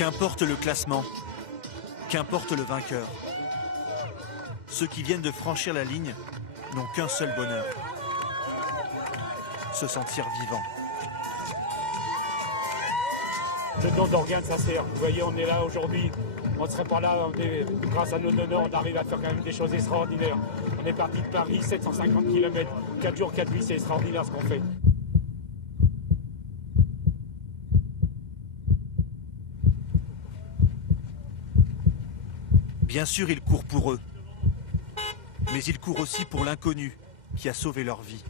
Qu'importe le classement, qu'importe le vainqueur. Ceux qui viennent de franchir la ligne n'ont qu'un seul bonheur. Se sentir vivant. Le don d'organes, ça sert. Vous voyez, on est là aujourd'hui. On ne serait pas là, grâce à nos donneurs, on arrive à faire quand même des choses extraordinaires. On est parti de Paris, 750 km, 4 jours, 4 nuits, c'est extraordinaire ce qu'on fait. Bien sûr, ils courent pour eux. Mais ils courent aussi pour l'inconnu qui a sauvé leur vie.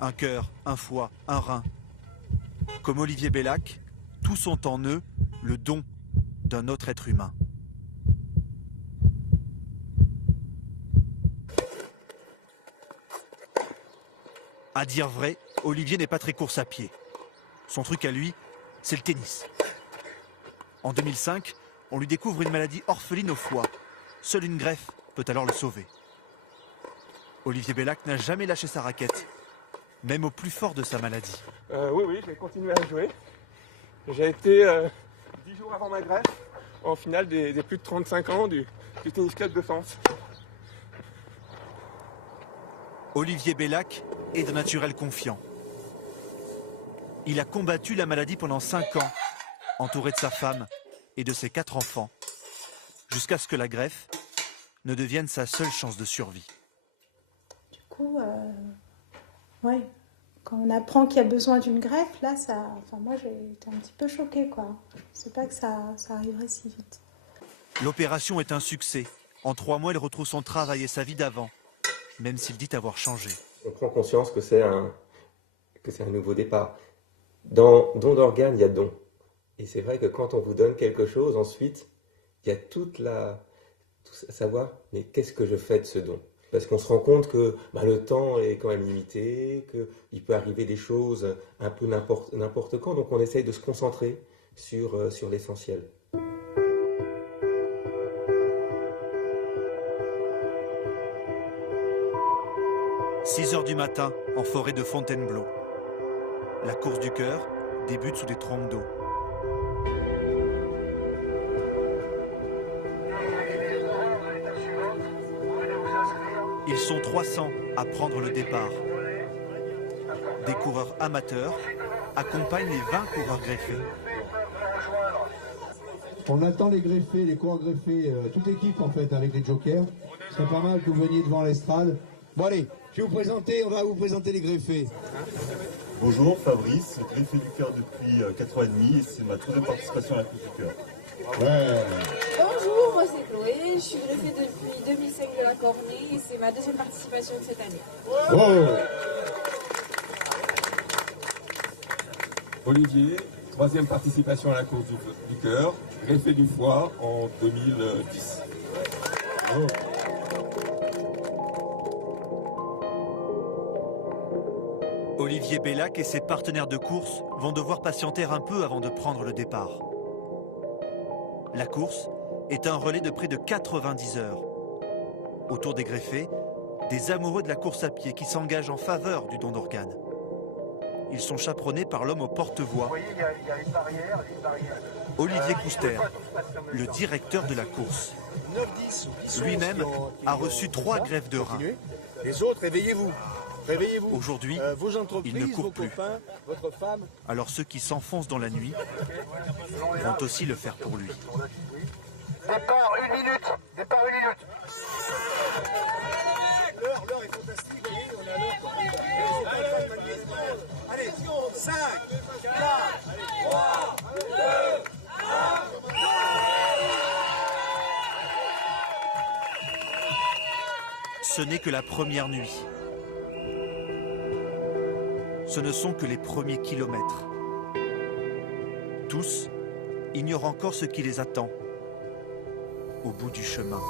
Un cœur, un foie, un rein. Comme Olivier Bellac, tous ont en eux le don d'un autre être humain. À dire vrai, Olivier n'est pas très course à pied. Son truc à lui, c'est le tennis. En 2005, on lui découvre une maladie orpheline au foie. Seule une greffe peut alors le sauver. Olivier Bellac n'a jamais lâché sa raquette, même au plus fort de sa maladie. Oui, je vais continuer à jouer. J'ai été 10 jours avant ma greffe, en finale des plus de 35 ans du tennis club de Sens. Olivier Bellac est d'un naturel confiant. Il a combattu la maladie pendant 5 ans, entouré de sa femme et de ses 4 enfants, jusqu'à ce que la greffe ne devienne sa seule chance de survie. Du coup, ouais, quand on apprend qu'il y a besoin d'une greffe, là, moi j'ai été un petit peu choquée, quoi. Je ne pensais pas que ça arriverait si vite. L'opération est un succès. En 3 mois, il retrouve son travail et sa vie d'avant, même s'il dit avoir changé. On prend conscience que c'est un nouveau départ. Dans don d'organes, il y a don. Et c'est vrai que quand on vous donne quelque chose, ensuite, il y a tout à savoir, mais qu'est-ce que je fais de ce don? Parce qu'on se rend compte que le temps est quand même limité, qu'il peut arriver des choses un peu n'importe quand, donc on essaye de se concentrer sur l'essentiel. « 6 heures du matin, en forêt de Fontainebleau. La course du cœur débute sous des trompes d'eau. Ils sont 300 à prendre le départ. Des coureurs amateurs accompagnent les 20 coureurs greffés. On attend les greffés, les coureurs greffés, toute l'équipe en fait avec les jokers. Ce serait pas mal que vous veniez devant l'estrade. Bon allez, on va vous présenter les greffés. Bonjour, Fabrice, greffé du cœur depuis 4 ans et demi et c'est ma 3e participation à la course du cœur. Ouais. Bonjour, moi c'est Chloé, je suis greffée depuis 2005 de la Cornée et c'est ma 2e participation de cette année. Oh. Olivier, 3e participation à la course du cœur, greffé du foie en 2010. Oh. Olivier Bellac et ses partenaires de course vont devoir patienter un peu avant de prendre le départ. La course est un relais de près de 90 heures. Autour des greffés, des amoureux de la course à pied qui s'engagent en faveur du don d'organes. Ils sont chaperonnés par l'homme au porte-voix, Olivier Couster, le directeur de la course. Lui-même a reçu 3 greffes de reins. Les autres, réveillez-vous. Aujourd'hui, il ne court plus. Votre femme. Alors ceux qui s'enfoncent dans la nuit vont aussi le faire pour lui. Départ 1 minute. L'heure est fantastique, vous voyez, on est à l'heure. Allez, 5, 4, 3, 2, 1. Ce n'est que la première nuit. Ce ne sont que les premiers kilomètres. Tous ignorent encore ce qui les attend au bout du chemin.